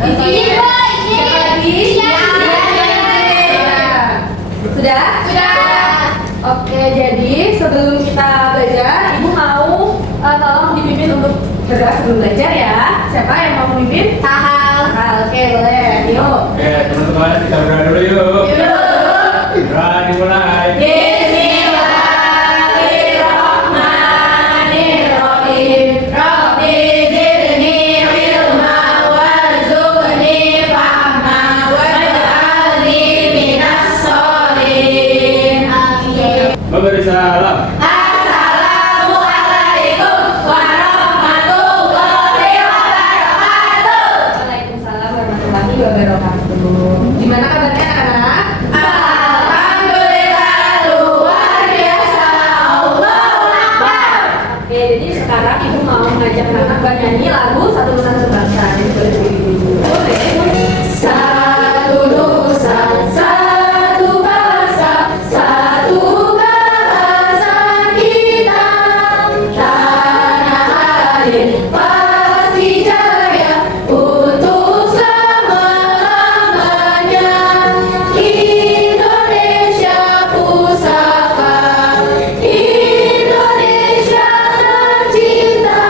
Ini. Sudah? Oke, jadi sebelum kita belajar, Ibu mau tolong dipimpin untuk bergerak sebelum belajar ya. Siapa yang mau memimpin? Sahal. Oke, boleh. Yuk. Oke, teman-teman kita berdoa dulu yuk. Berdoa dimulai. Bismillahirrahmanirrahim. Rabbi zidni ilma warzuqni fahma waj'alni minas sholihin. Amin. Memberi salam. Assalamualaikum warahmatullahi wabarakatuh. Waalaikumsalam warahmatullahi wabarakatuh. Gimana kabarnya anak-anak? Alhamdulillah luar biasa. Allahu Akbar. Oke, jadi sekarang Ibu mau mengajak anak bernyanyi lagu Satu Nusa Satu Bangsa. Jadi boleh dulu. Satu nusa, satu bangsa, satu bahasa kita. Tanah air pasti jaya untuk selama-lamanya. Indonesia pusaka, Indonesia tercinta.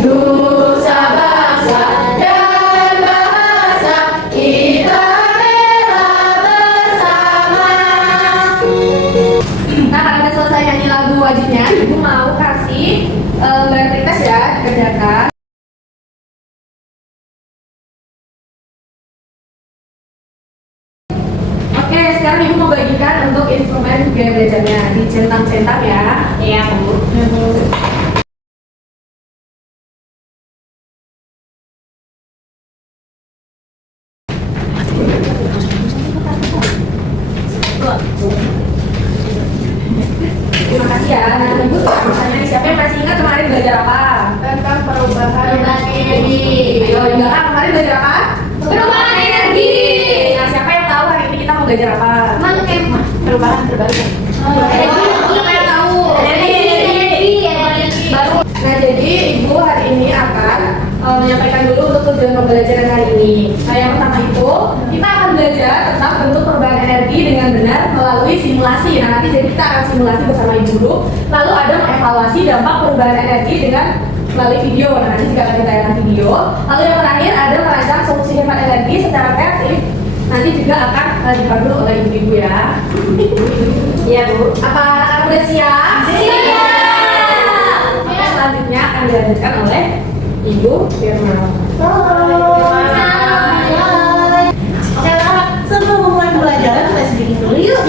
Nusa bangsa dan bahasa kita rela bersama. Nah, karena udah selesai nyanyi lagu wajibnya, Ibu mau kasih lembar kertas ya, dikerjakan. Oke, sekarang Ibu mau bagikan untuk instrumen gaya belajarnya, dicentang-centang ya. Iya, Bu. Terima kasih ya. Nah, Ibu tanya siapa yang masih ingat kemarin belajar apa? Tentang perubahan energi. Ayo, ingat kemarin belajar apa? Perubahan energi. Nah, siapa yang tahu hari ini kita mau belajar apa? Perubahan terbaru. Siapa yang tahu? Energi baru. Nah, jadi Ibu hari ini akan menyampaikan dulu untuk tujuan pembelajaran hari ini. Nah, yang pertama itu kita akan belajar tentang bentuk perubahan energi dengan benar melalui simulasi. Nah, nanti jadi kita akan simulasi bersama Ibu dulu. Lalu ada mengevaluasi dampak perubahan energi dengan melalui video. Nah, nanti juga akan ditayangkan video. Lalu yang terakhir ada merancang solusi hemat energi secara kreatif. Nanti juga akan dipandu oleh ibu-ibu ya. Iya, Bu. Apa anak-anak udah siap? Siap. Oke, selanjutnya akan dilanjutkan oleh Ibu Firman. Oke, sebelum memulai pembelajaran kita sedikit dulu yuk.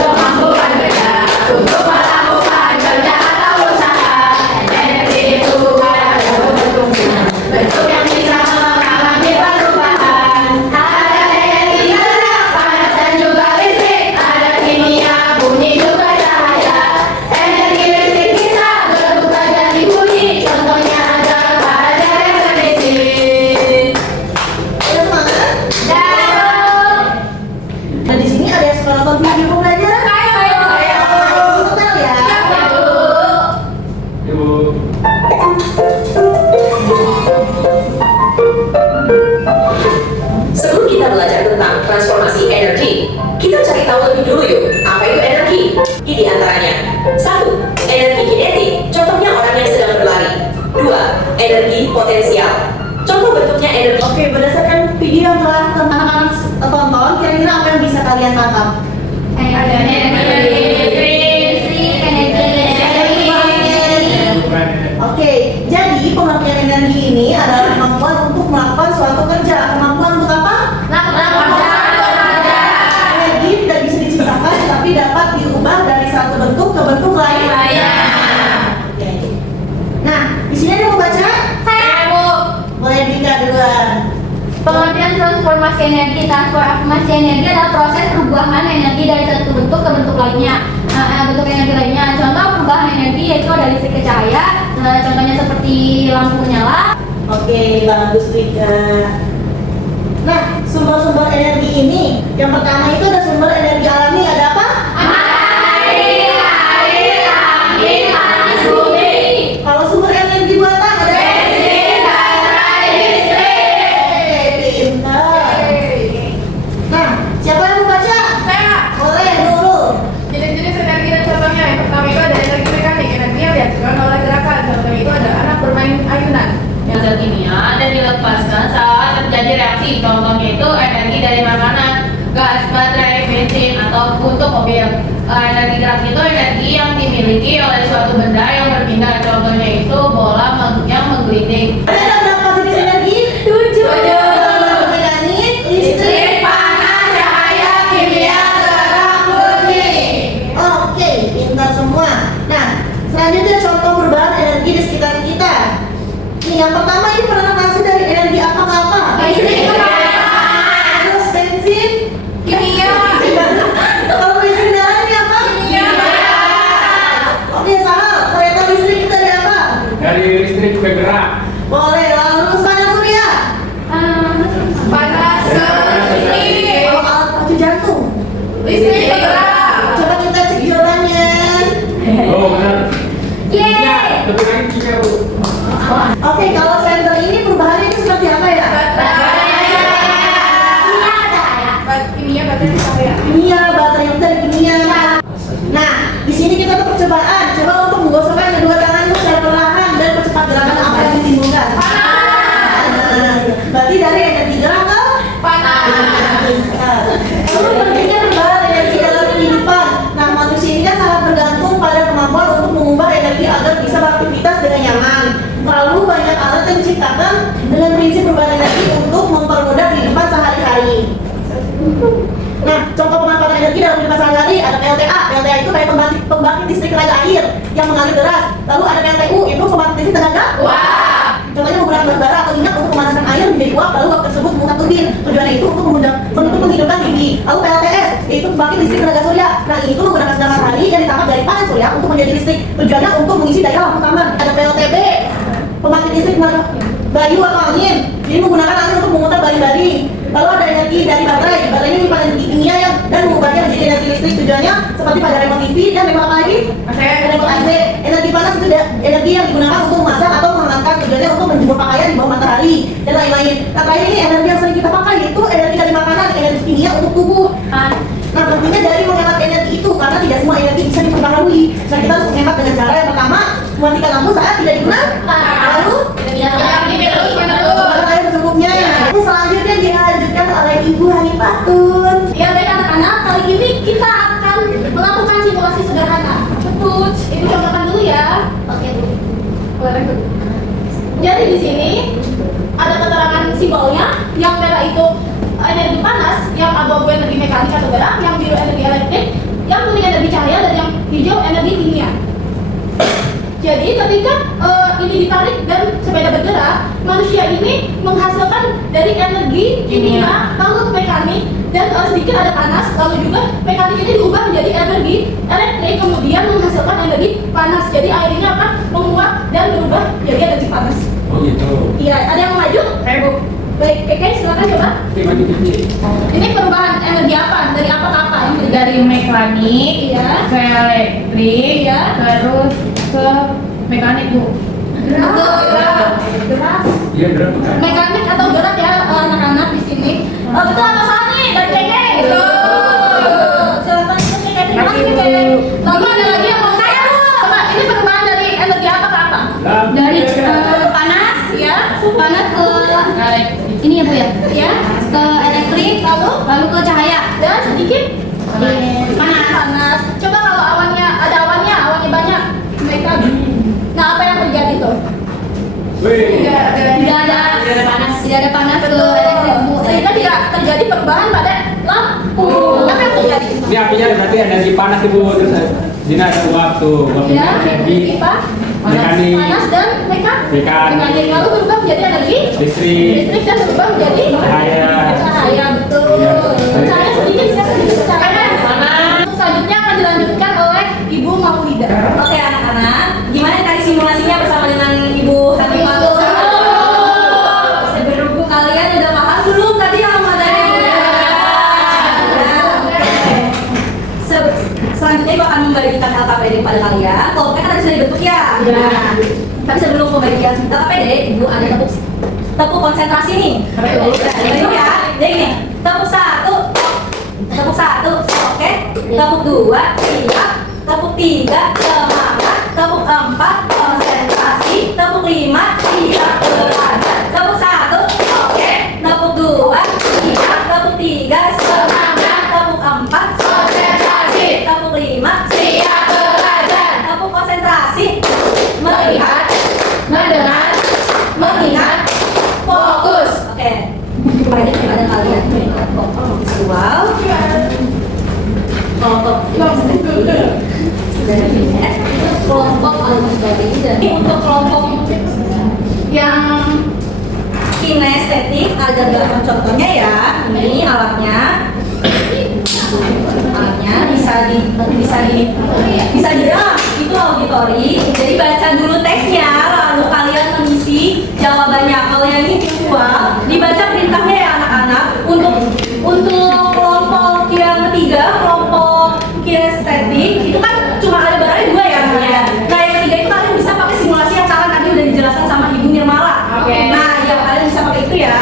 Kemampuan beda untuk melakukan kerja atau usaha. Energi itu ada bentuk yang bisa mengalami perubahan. Ada energi gerak, panas dan juga listrik. Ada kimia, bunyi juga cahaya. Energi listrik bisa berubah jadi bunyi. Contohnya adalah pada referensi. Udah semangat? Dan Nah, di sini ada yang suka nonton video pembelajaran. Senang ya. Ibu. Sebelum kita belajar tentang transformasi energi, kita cari tahu lebih dulu yuk, apa itu energi? Ini di antaranya. 1. Energi kinetik, contohnya orang yang sedang berlari. 2. Energi potensial, contoh bentuknya energi. Oke, berdasarkan video yang telah anak-anak tonton, kira-kira apa yang bisa kalian tangkap? ada energi listrik, energi Oke, jadi pemakaian energi ini adalah kemampuan untuk melakukan suatu kerja. Kemampuan untuk apa? Energi tidak bisa diciptakan, tapi dapat diubah dari satu bentuk ke bentuk lain. Oke. Nah, di sini ada yang mau baca? Boleh Dika duluan. Pengertian transformasi energi. Transformasi energi adalah proses perubahan energi dari satu bentuk ke bentuk lainnya. Bentuk energi lainnya. Contoh perubahan energi yaitu dari listrik ke cahaya. Contohnya seperti lampu menyala. Oke, bagus Dika. Nah, sumber-sumber energi ini, yang pertama itu ada sumber energi alami, ada apa? air, angin, panas, bumi. Kalau sumber energi oleh gerakan. Contohnya itu ada anak bermain ayunan. Yang zat kimia dan dilepaskan saat terjadi reaksi. Contohnya itu energi dari makanan, gas, baterai, bensin, atau untuk mobil. Energi gerak itu energi yang dimiliki oleh suatu benda yang berpindah. Contohnya itu bola yang menggelinding. Ada berapa jenis energi? 7. Mekanik, listrik, panas, cahaya, kimia, gerak, murni. Oke, pintar semua. Nah, selanjutnya contoh perubahan energi di sekitar kita. Nih, yang pertama ini presentasi dari energi apa ke apa? Listrik, Terus bensin, kimia, kalau bensin kendaraan ini apa? Oke, Sahal, kereta listrik itu dari apa? Dari listrik bergerak. Boleh, lalu panas surya. panas, listrik, Kalau alat pacu jantung. listrik bergerak. Coba kita cek jawabannya. Oh benar. Yeay. Ya, lebih lagi tiga Bu. Oke, kalau senter ini perubahannya itu seperti apa ya? Kimia, baterai, cahaya. Kimia, baterai yang dari kimia. Nah, di sini kita ada percobaan. Coba untuk menggosokkan kedua tanganmu secara perlahan dan percepat gerakan apa yang ditimbulkan. Panas. Berarti dari energi gerak ke Panas. Lalu pentingnya perubahan energi dalam kehidupan. Nah, manusia ini kan sangat bergantung pada kemampuan untuk mengubah energi agar bisa beraktivitas dengan nyaman. Lalu banyak alat yang diciptakan dengan prinsip perubahan energi untuk mempermudah kehidupan sehari-hari. Nah, contoh pemanfaatan energi dalam kehidupan sehari-hari ada PLTA. PLTA itu kayak pembangkit listrik tenaga air yang mengalir deras. Lalu ada PLTU, itu pembangkit listrik tenaga Wah. Contohnya menggunakan batu bara atau minyak untuk memanasan air menjadi uap, lalu uap tersebut mengangkat turbin. Tujuannya itu untuk menghidupkan TV. Lalu PLTS, yaitu pembangkit listrik tenaga surya. Nah, ini itu menggunakan sinar matahari yang ditangkap dari panas surya untuk menjadi listrik. Tujuannya untuk mengisi daya lampu taman. Ada PLTB, pembangkit listrik tenaga bayu atau angin. Jadi menggunakan angin untuk memutar baling-baling. Lalu ada energi dari baterai. Baterai ini menyimpan energi kimia yang dan mengubahnya menjadi energi listrik. Tujuannya seperti pada remote TV dan remote apa lagi? Remote AC. Energi panas itu energi yang digunakan untuk memasak atau menghangatkan. Tujuannya untuk menjemur pakaian di bawah matahari dan lain-lain. Nah, terakhir ini energi yang sering kita pakai yaitu energi dari makanan, energi kimia untuk tubuh. Nah, pentingnya dari menghemat energi itu karena tidak semua energi bisa diperbaharui. Nah, kita harus menghemat dengan cara yang pertama, mematikan lampu saat tidak digunakan. Lalu, air secukupnya. Selanjutnya dilanjutkan oleh Ibu Hani Patun. Ya baik anak-anak, kali ini kita akan melakukan simulasi sederhana. Betul. Ibu contohkan dulu ya. Oke Bu. Boleh, Bu. Jadi di sini ada keterangan simbolnya. Yang merah itu energi panas, yang abu-abu energi mekanik atau gerak, yang biru energi elektrik, yang kuning energi cahaya, dan yang hijau energi kimia. Jadi ketika ini ditarik dan sepeda bergerak, manusia ini menghasilkan dari energi kimia, lalu mekanik, dan sedikit ada panas, lalu juga mekanik ini diubah menjadi energi elektrik, kemudian menghasilkan energi panas. Jadi air ini akan menguap dan berubah menjadi energi panas. Oh gitu. Iya, ada yang mau maju? Bu. Baik, Keke silakan coba. Maju kecil. Ini perubahan energi apa? Dari apa ke apa yang terjadi? Dari mekanik Iya. ke elektrik, Iya. terus ke mekanik Bu. Gerak. Iya gerak bukan. Mekanik atau gerak ya anak-anak di sini. Betul atau salah nih dari Keke? Silakan ikut Keke. Terima kasih Keke. Lalu ada lagi yang mau saya Bu. Coba, ini perubahan dari energi apa ke apa? Dari Panas ya, panas ke elektrik. ini ya Bu ya? Ya, ke elektrik lalu ke cahaya dan sedikit panas. Coba kalau awannya awannya banyak mereka. Nah, apa yang terjadi tuh? Wih. Tidak ada panas ke elektrik Bu. Sehingga tidak terjadi perubahan pada lampu. Apa yang terjadi? Ini artinya berarti energi panas Ibu terus Dina ada waktu Ya, energi pipa, mekanik, panas dan mekanik lalu berubah menjadi energi listrik, dan berubah menjadi cahaya betul. Iya. Cahaya sedikit cahaya. Selanjutnya akan dilanjutkan oleh Ibu Maulida. Oke anak-anak, gimana tadi simulasinya bersama dengan Ibu Hani Patun? Sebelum kalian udah paham belum tadi yang materi? Selanjutnya Ibu akan membagikan LKPD kepada kalian. Kelompoknya kan sudah dibentuk ya. Nah, tapi sebelum pembagian LKPD, Ibu ada tepuk konsentrasi nih. Itu ya. Jadi gini, tepuk satu, oke. Tepuk dua, siap. Tepuk tiga, semangat. Tepuk empat, visual, kelompok Kelompok untuk kelompok yang kinestetik ada gambar contohnya ya. Ini alatnya bisa diam, itu auditori. Jadi baca dulu teksnya, lalu kalian mengisi jawabannya. Kalau yang ini visual, dibaca perintahnya ya anak-anak. Untuk kelompok yang ketiga, kelompok kinestetik itu kan cuma ada barangnya 2 ya. Nah yang ketiga itu kalian bisa pakai simulasi yang salah, tadi udah dijelaskan sama Ibu Nirmala. Nah ya kalian bisa pakai itu ya.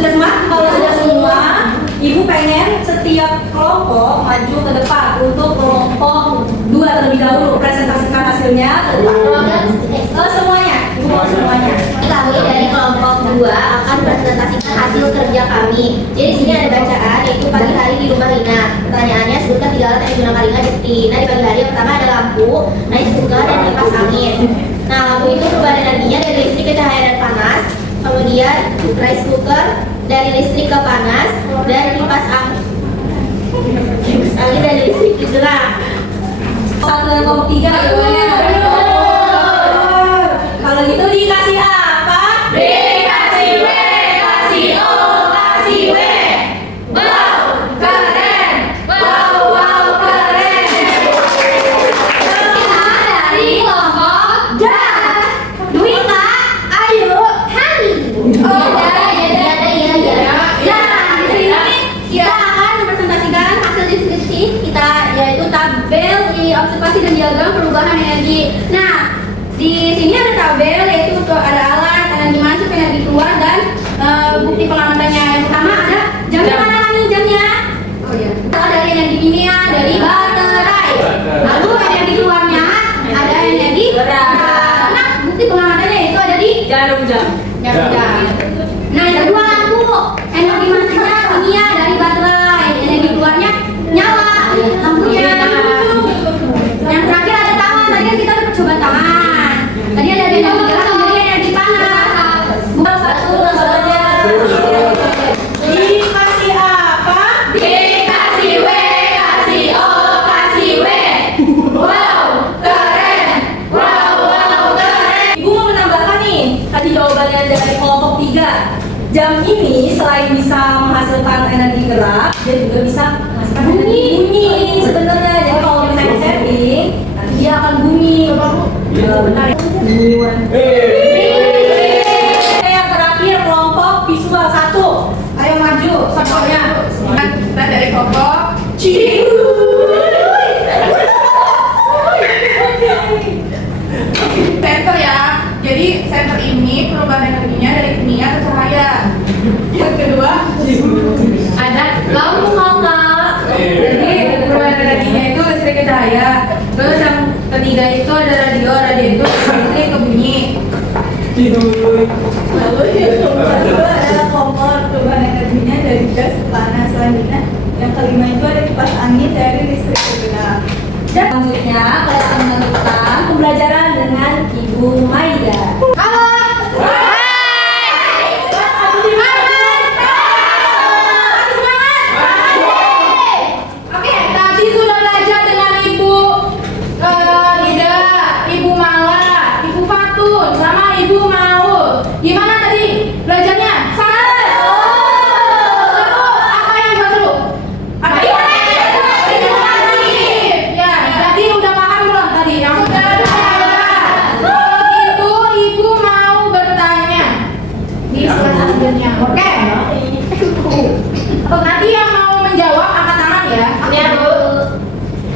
Sudah semua? Kalau sudah semua, Ibu pengen setiap kelompok maju ke depan untuk kelompok 2 terlebih dahulu, presentasikan hasilnya ke depan. Semuanya, Ibu mau semuanya. Kami dari kelompok 2 akan presentasikan hasil kerja kami. Jadi sini ada bacaan yaitu pagi hari di rumah Rina. Pertanyaannya sebutkan 3 alat yang digunakan Rina di pagi hari. Yang pertama ada lampu, rice cooker, dan kipas angin. Nah lampu itu perubahan energinya dari listrik ke cahaya dan panas. Kemudian rice cooker dari listrik ke panas, dan kipas angin dari listrik ke gerak. 1 dan kelompok 3 jawabannya. Kalau gitu dikasih apa? Dikasih W, kasih O, kasih W. Wow, keren. Wow, keren. Kita dari kelompok Duita, ayo, Hani. Nah, di sini kita akan mempresentasikan hasil diskusi kita, yaitu tabel di observasi dan diagram perubahan energi. Nah, di sini ada tabel yaitu untuk ada alat, energi masuk, energi keluar, dan bukti pengamatannya. Yang pertama ada jamnya, mana nih jamnya? Oh iya. Dari energi kimia, dari baterai. Lalu energi keluarnya ada energi gerak. Nah, bukti pengamatannya itu ada di Jarum jam. Nah, yang kedua lampu, energi masuknya kimia dari baterai, energi keluarnya nyala lampunya. Yang terakhir ada tangan, tadi kan kita udah coba tangan. Tadi ada energi gerak, kemudian energi panas. Bukan satu saja. Dikasih apa? Dikasih W, kasih O, kasih W. Wow, keren. Wow, keren. Ibu mau menambahkan nih, tadi jawabannya dari kelompok 3. Jam ini selain bisa menghasilkan energi gerak, dia juga bisa menghasilkan energi bunyi sebenarnya. Jadi kalau misalnya setting, nanti dia akan bunyi. Bentar ya. Bunyian. Yang terakhir kelompok visual 1. Ayo maju, sokonya. Kita dari kelompok center ya. Jadi center ini perubahan energinya dari kimia ke cahaya. Yang kedua ada lampu kakak. Jadi perubahan energinya itu listrik ke cahaya. Terus yang ketiga itu ada radio. Radio itu listrik ke bunyi. Lalu yang kedua adalah kompor, perubahan energinya dari gas ke panas. Selanjutnya yang kelima itu ada kipas angin dari listrik ke gerak. Dan selanjutnya kalian akan melanjutkan pembelajaran dengan Ibu Maida. Halo. Oke, tadi sudah belajar dengan Ibu Lida, Ibu Mala, Ibu Fatun, sama Ibu Maul. Gimana tadi belajarnya? Seru. Apa yang gak seru? Apa yang ya, tadi udah paham belum tadi? Yang sudah. Kalau gitu Ibu mau bertanya di selanjutnya. Oke. Nanti yang mau menjawab angkat tangan ya. Ya, Bu.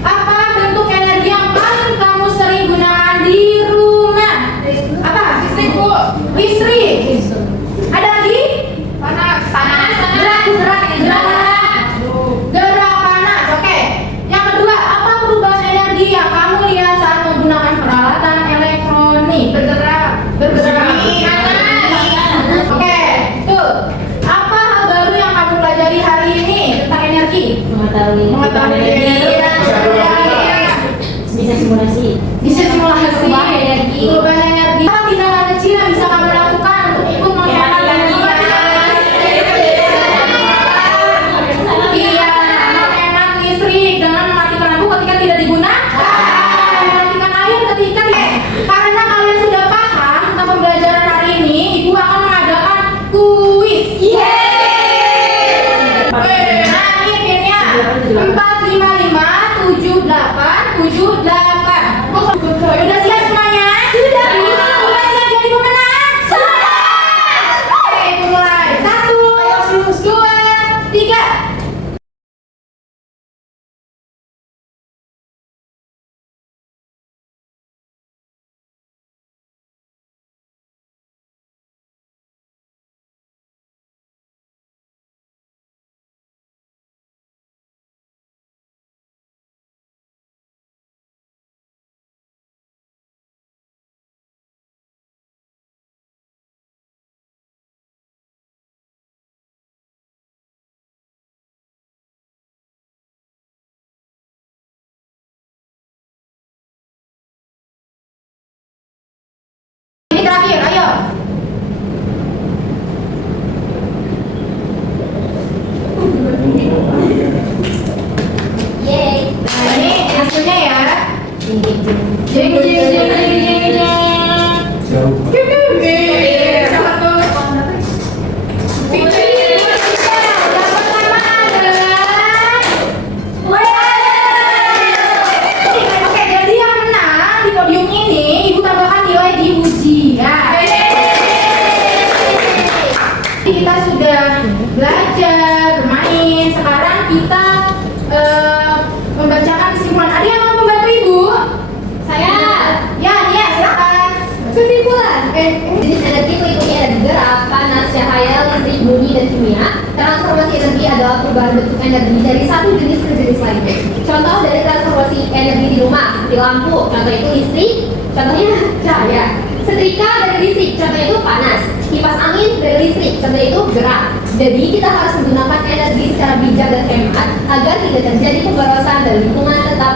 Apa bentuk energi yang paling kamu sering gunakan di rumah? Apa? Listrik, Bu. Listrik. Ada lagi? Panas. Gerak panas. Oke. Yang kedua, apa perubahan energi yang kamu lihat saat menggunakan peralatan mengetahui bisa simulasi perubahan energi. Apa tindakan kecil yang bisa kamu lakukan untuk ikut menghemat energi? Iya, menghemat listrik dengan mematikan lampu ketika tidak digunakan, mematikan air ketika karena kalian sudah paham tentang pembelajaran hari ini, Ibu akan mengadakan kuis. Nah, ini pinnya 4557878. Udah siap semuanya? Sudah. Sudah siap jadi pemenang? Sudah. Oke, mulai. 1, 2, 3. Ini terakhir, ayo. Yeay. Nah, ini hasilnya ya. Jeng, jeng, jeng, jeng, jeng. Jauh. Satu. Oke, jadi yang menang di podium ini Ibu tambahkan nilai di ujian. Kita sudah belajar, bermain. Sekarang kita membacakan kesimpulan. Ada yang mau membantu Ibu? Saya. Ya, Nia, silakan. Kesimpulan. Jenis energi meliputi energi gerak, panas, cahaya, listrik, bunyi, dan kimia. Transformasi energi adalah perubahan bentuk energi dari satu jenis ke jenis lainnya. Contoh dari transformasi energi di rumah seperti lampu, contoh itu listrik, contohnya cahaya. Setrika dari listrik, contoh itu panas. Kipas angin dari listrik, contoh itu gerak. Jadi kita harus menggunakan energi secara bijak dan hemat agar tidak terjadi pemborosan dan lingkungan tetap